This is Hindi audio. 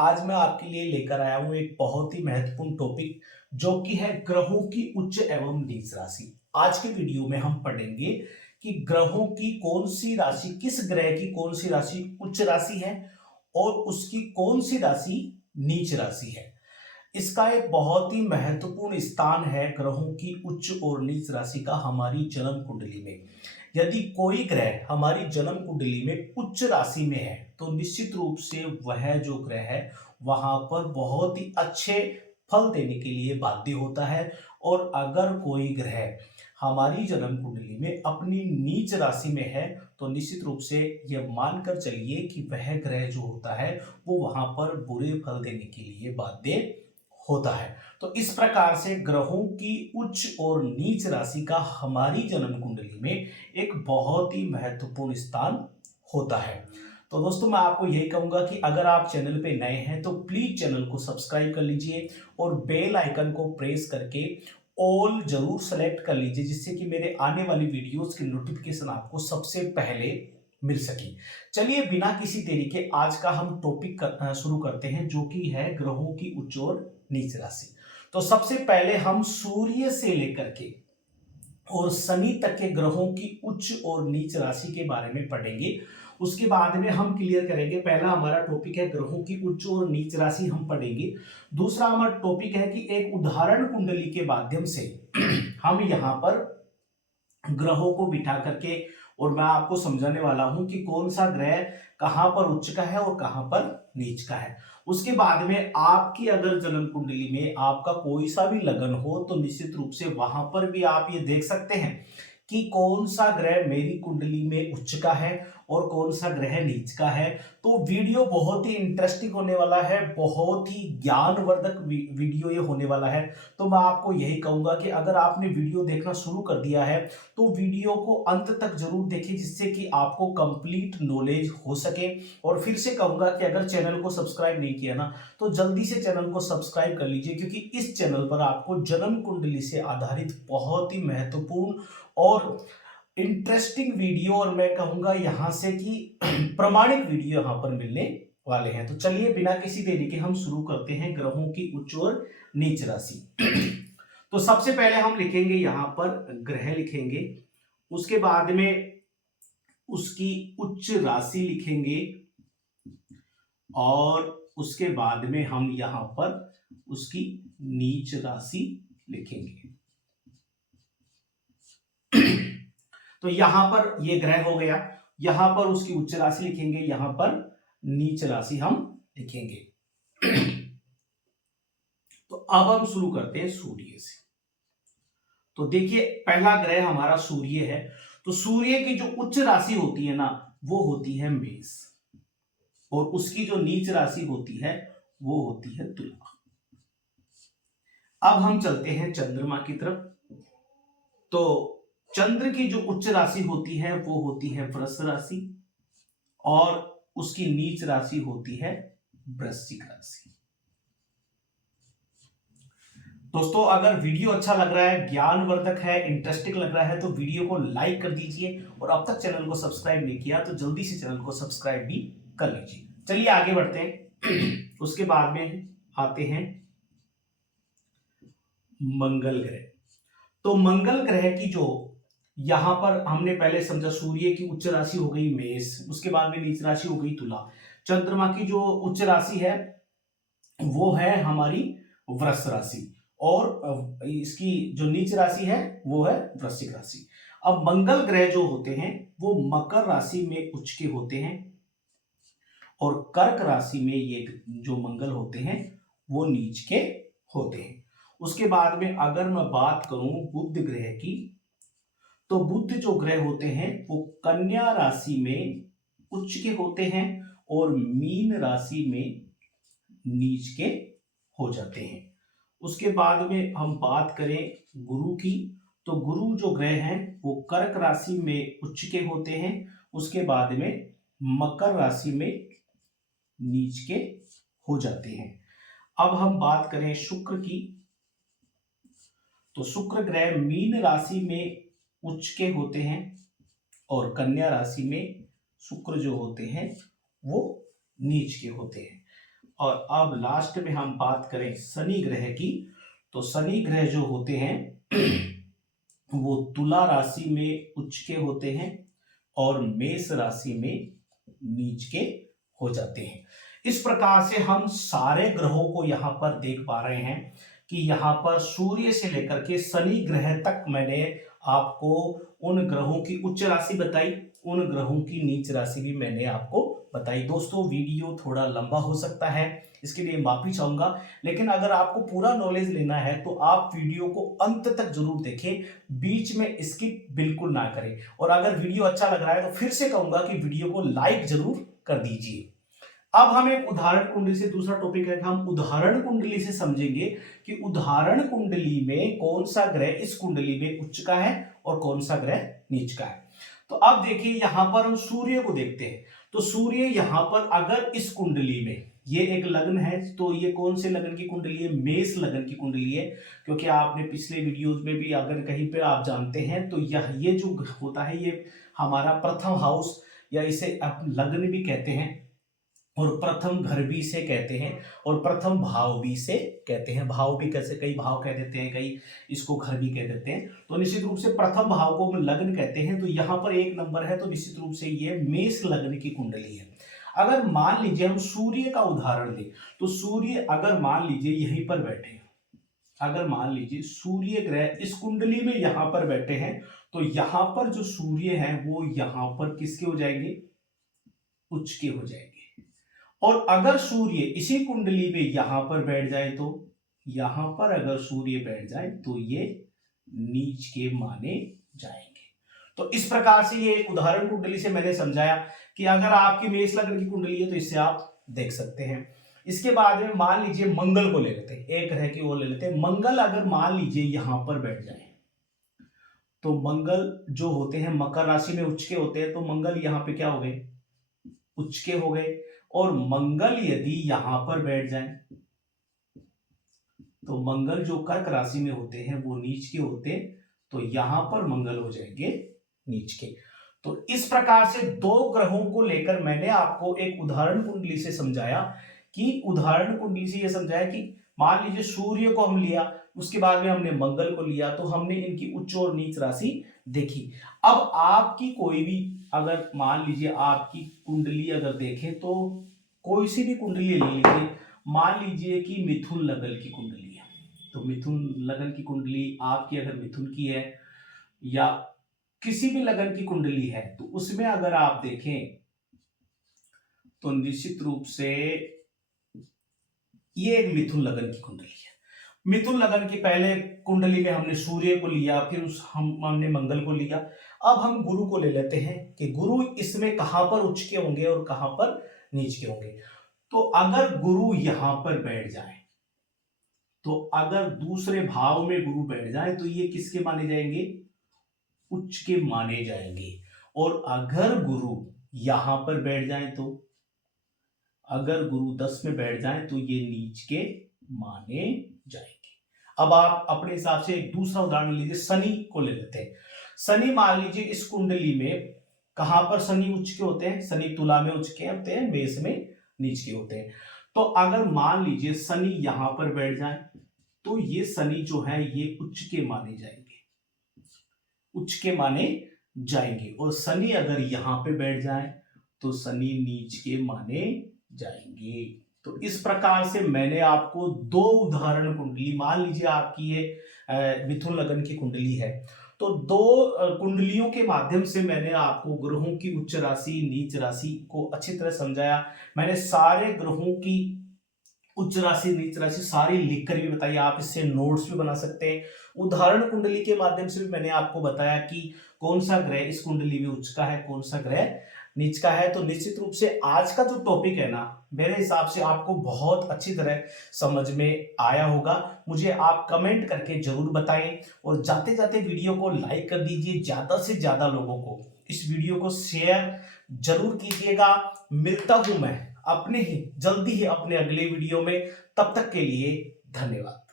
आज मैं आपके लिए लेकर आया हूं एक बहुत ही महत्वपूर्ण टॉपिक जो कि है ग्रहों की उच्च एवं नीच राशि। आज के वीडियो में हम पढ़ेंगे कि ग्रहों की कौन सी राशि, किस ग्रह की कौन सी राशि उच्च राशि है और उसकी कौन सी राशि नीच राशि है। इसका एक बहुत ही महत्वपूर्ण स्थान है ग्रहों की उच्च और नीच राशि का हमारी जन्म कुंडली में। यदि कोई ग्रह हमारी जन्म कुंडली में उच्च राशि में है तो निश्चित रूप से वह जो ग्रह है वहां पर बहुत ही अच्छे फल देने के लिए बाध्य होता है। और अगर कोई ग्रह हमारी जन्म कुंडली में अपनी नीच राशि में है तो निश्चित रूप से यह मानकर चलिए कि वह ग्रह जो होता है वो वहां पर बुरे फल देने के लिए बाध्य होता है। तो इस प्रकार से ग्रहों की उच्च और नीच राशि का हमारी जन्म कुंडली में एक बहुत ही महत्वपूर्ण स्थान होता है। तो दोस्तों मैं आपको यही कहूंगा कि अगर आप चैनल पे नए हैं तो प्लीज चैनल को सब्सक्राइब कर लीजिए और बेल आइकन को प्रेस करके ऑल जरूर सेलेक्ट कर लीजिए, जिससे कि मेरे आने वाली वीडियोस की नोटिफिकेशन आपको सबसे पहले मिल सके। चलिए बिना किसी देरी के आज का हम टॉपिक शुरू करते हैं जो कि है ग्रहों की उच्च और नीच राशि। तो सबसे पहले हम सूर्य से लेकर के और शनि तक के ग्रहों की उच्च और नीच राशि के बारे में पढ़ेंगे। उसके बाद में हम क्लियर करेंगे, पहला हमारा टॉपिक है ग्रहों की उच्च और नीच राशि हम पढ़ेंगे। दूसरा हमारा टॉपिक है कि एक उदाहरण कुंडली के माध्यम से हम यहाँ पर ग्रहों को बिठा करके और मैं आपको समझाने वाला हूं कि कौन सा ग्रह कहां पर उच्च का है और कहां पर नीच का है। उसके बाद में आपकी अगर जन्म कुंडली में आपका कोई सा भी लगन हो तो निश्चित रूप से वहां पर भी आप ये देख सकते हैं कि कौन सा ग्रह मेरी कुंडली में उच्च का है और कौन सा ग्रह नीच का है। तो वीडियो बहुत ही इंटरेस्टिंग होने वाला है, बहुत ही ज्ञानवर्धक वीडियो ये होने वाला है। तो मैं आपको यही कहूंगा कि अगर आपने वीडियो देखना शुरू कर दिया है तो वीडियो को अंत तक जरूर देखें, जिससे कि आपको कंप्लीट नॉलेज हो सके। और फिर से कहूंगा कि अगर चैनल को सब्सक्राइब नहीं किया ना तो जल्दी से चैनल को सब्सक्राइब कर लीजिए, क्योंकि इस चैनल पर आपको जन्म कुंडली से आधारित बहुत ही महत्वपूर्ण और इंटरेस्टिंग वीडियो और मैं कहूंगा यहां से कि प्रमाणिक वीडियो यहां पर मिलने वाले हैं। तो चलिए बिना किसी देरी के हम शुरू करते हैं ग्रहों की उच्च और नीच राशि। तो सबसे पहले हम लिखेंगे यहां पर ग्रह लिखेंगे, उसके बाद में उसकी उच्च राशि लिखेंगे और उसके बाद में हम यहां पर उसकी नीच राशि लिखेंगे। तो यहां पर ये ग्रह हो गया, यहां पर उसकी उच्च राशि लिखेंगे, यहां पर नीच राशि हम लिखेंगे। तो अब हम शुरू करते हैं सूर्य से। तो देखिए पहला ग्रह हमारा सूर्य है। तो सूर्य की जो उच्च राशि होती है ना वो होती है मेष और उसकी जो नीच राशि होती है वो होती है तुला। अब हम चलते हैं चंद्रमा की तरफ। तो चंद्र की जो उच्च राशि होती है वो होती है वृष राशि और उसकी नीच राशि होती है वृश्चिक राशि। दोस्तों अगर वीडियो अच्छा लग रहा है, ज्ञानवर्धक है, इंटरेस्टिंग लग रहा है तो वीडियो को लाइक कर दीजिए और अब तक चैनल को सब्सक्राइब नहीं किया तो जल्दी से चैनल को सब्सक्राइब भी कर लीजिए। चलिए आगे बढ़ते हैं। उसके बाद में आते हैं मंगल ग्रह। तो मंगल ग्रह की जो यहां पर हमने पहले समझा सूर्य की उच्च राशि हो गई मेष, उसके बाद में नीच राशि हो गई तुला। चंद्रमा की जो उच्च राशि है वो है हमारी वृष राशि और इसकी जो नीच राशि है वो है वृश्चिक राशि। अब मंगल ग्रह जो होते हैं वो मकर राशि में उच्च के होते हैं और कर्क राशि में ये जो मंगल होते हैं वो नीच के होते हैं। उसके बाद में अगर मैं बात करूं बुध ग्रह की, तो बुध जो ग्रह होते हैं वो कन्या राशि में उच्च के होते हैं और मीन राशि में नीच के हो जाते हैं। उसके बाद में हम बात करें गुरु की, तो गुरु जो ग्रह हैं वो कर्क राशि में उच्च के होते हैं, उसके बाद में मकर राशि में नीच के हो जाते हैं। अब हम बात करें शुक्र की, तो शुक्र ग्रह मीन राशि में उच्च के होते हैं और कन्या राशि में शुक्र जो होते हैं वो नीच के होते हैं। और अब लास्ट में हम बात करें शनि ग्रह की, तो शनि ग्रह जो होते हैं वो तुला राशि में उच्च के होते हैं और मेष राशि में नीच के हो जाते हैं। इस प्रकार से हम सारे ग्रहों को यहाँ पर देख पा रहे हैं कि यहाँ पर सूर्य से लेकर के शनि ग्रह तक मैंने आपको उन ग्रहों की उच्च राशि बताई, उन ग्रहों की नीच राशि भी मैंने आपको बताई। दोस्तों वीडियो थोड़ा लंबा हो सकता है, इसके लिए माफी चाहूंगा, लेकिन अगर आपको पूरा नॉलेज लेना है तो आप वीडियो को अंत तक जरूर देखें, बीच में स्किप बिल्कुल ना करें। और अगर वीडियो अच्छा लग रहा है तो फिर से कहूंगा कि वीडियो को लाइक जरूर कर दीजिए। अब हम एक उदाहरण कुंडली से, दूसरा टॉपिक है, हम उदाहरण कुंडली से समझेंगे कि उदाहरण कुंडली में कौन सा ग्रह इस कुंडली में उच्च का है और कौन सा ग्रह नीच का है। तो अब देखिए यहां पर हम सूर्य को देखते हैं, तो सूर्य यहां पर अगर इस कुंडली में ये एक लग्न है, तो ये कौन से लग्न की कुंडली है? मेष लग्न की कुंडली है। क्योंकि आपने पिछले वीडियोस में भी अगर कहीं पे आप जानते हैं तो ये जो होता है ये हमारा प्रथम हाउस या इसे आप लग्न भी कहते हैं और प्रथम घर भी इसे कहते हैं और प्रथम भाव भी इसे कहते हैं। भाव भी कैसे, कई भाव कह देते हैं, कई इसको घर भी कह देते हैं। तो निश्चित रूप से प्रथम भाव को हम लग्न कहते हैं। तो यहाँ पर एक नंबर है, तो निश्चित रूप से ये मेष लग्न की कुंडली है। अगर मान लीजिए हम सूर्य का उदाहरण लें, तो सूर्य अगर मान लीजिए यहीं पर बैठे, अगर मान लीजिए सूर्य ग्रह इस कुंडली में यहां पर बैठे हैं, तो यहां पर जो सूर्य है वो यहां पर किसके हो जाएंगे? उच्च के हो जाएंगे। और अगर सूर्य इसी कुंडली में यहां पर बैठ जाए, तो यहां पर अगर सूर्य बैठ जाए तो ये नीच के माने जाएंगे। तो इस प्रकार से ये एक उदाहरण कुंडली से मैंने समझाया कि अगर आपकी मेष लग्न की कुंडली है तो इससे आप देख सकते हैं। इसके बाद में मान लीजिए मंगल को ले लेते हैं, एक ग्रह की ओर ले लेते हैं। मंगल अगर मान लीजिए यहां पर बैठ जाए, तो मंगल जो होते हैं मकर राशि में उच्च के होते हैं, तो मंगल यहाँ पे क्या हो गए? उच्च के हो गए। और मंगल यदि यहां पर बैठ जाए, तो मंगल जो कर्क राशि में होते हैं वो नीच के होते, तो यहां पर मंगल हो जाएंगे नीच के। तो इस प्रकार से दो ग्रहों को लेकर मैंने आपको एक उदाहरण कुंडली से समझाया कि उदाहरण कुंडली से यह समझाया कि मान लीजिए सूर्य को हम लिया, उसके बाद में हमने मंगल को लिया, तो हमने इनकी उच्च और नीच राशि देखी। अब आपकी कोई भी, अगर मान लीजिए आपकी कुंडली अगर देखें तो कोई सी भी कुंडली ले लीजिए, मान लीजिए कि मिथुन लग्न की कुंडली है, तो मिथुन लग्न की कुंडली आपकी अगर मिथुन की है या किसी भी लग्न की कुंडली है, तो उसमें अगर आप देखें तो निश्चित रूप से ये एक मिथुन लग्न की कुंडली है। मिथुन लग्न की पहले कुंडली में हमने सूर्य को लिया, फिर हमने मंगल को लिया। अब हम गुरु को ले लेते हैं कि गुरु इसमें कहां पर उच्च के होंगे और कहां पर नीच के होंगे। तो अगर गुरु यहां पर बैठ जाए, तो अगर दूसरे भाव में गुरु बैठ जाए तो ये किसके माने जाएंगे? उच्च के माने जाएंगे। और अगर गुरु यहां पर बैठ जाए, तो अगर गुरु 10 में बैठ जाए तो ये नीच के माने जाएंगे। अब आप अपने हिसाब से एक दूसरा उदाहरण लीजिए, शनि को ले लेते हैं। शनि मान लीजिए इस कुंडली में कहां पर शनि उच्च के होते हैं? शनि तुला में उच्च के होते हैं, मेष में नीच के होते हैं। तो अगर मान लीजिए शनि यहां पर बैठ जाए, तो ये शनि जो है ये उच्च के माने जाएंगे, उच्च के माने जाएंगे। और शनि अगर यहां पे बैठ जाए तो शनि नीच के माने जाएंगे। तो इस प्रकार से मैंने आपको दो उदाहरण कुंडली, मान लीजिए आपकी ये मिथुन लग्न की कुंडली है, तो दो कुंडलियों के माध्यम से मैंने आपको ग्रहों की उच्च राशि नीच राशि को अच्छी तरह समझाया। मैंने सारे ग्रहों की उच्च राशि नीच राशि सारी लिखकर भी बताई, आप इससे नोट्स भी बना सकते हैं। उदाहरण कुंडली के माध्यम से भी मैंने आपको बताया कि कौन सा ग्रह इस कुंडली में उच्च का है, कौन सा ग्रह नीच का है। तो निश्चित रूप से आज का जो टॉपिक है ना, मेरे हिसाब से आपको बहुत अच्छी तरह समझ में आया होगा। मुझे आप कमेंट करके जरूर बताएं और जाते जाते वीडियो को लाइक कर दीजिए, ज्यादा से ज्यादा लोगों को इस वीडियो को शेयर जरूर कीजिएगा। मिलता हूं मैं अपने ही जल्दी ही अपने अगले वीडियो में, तब तक के लिए धन्यवाद।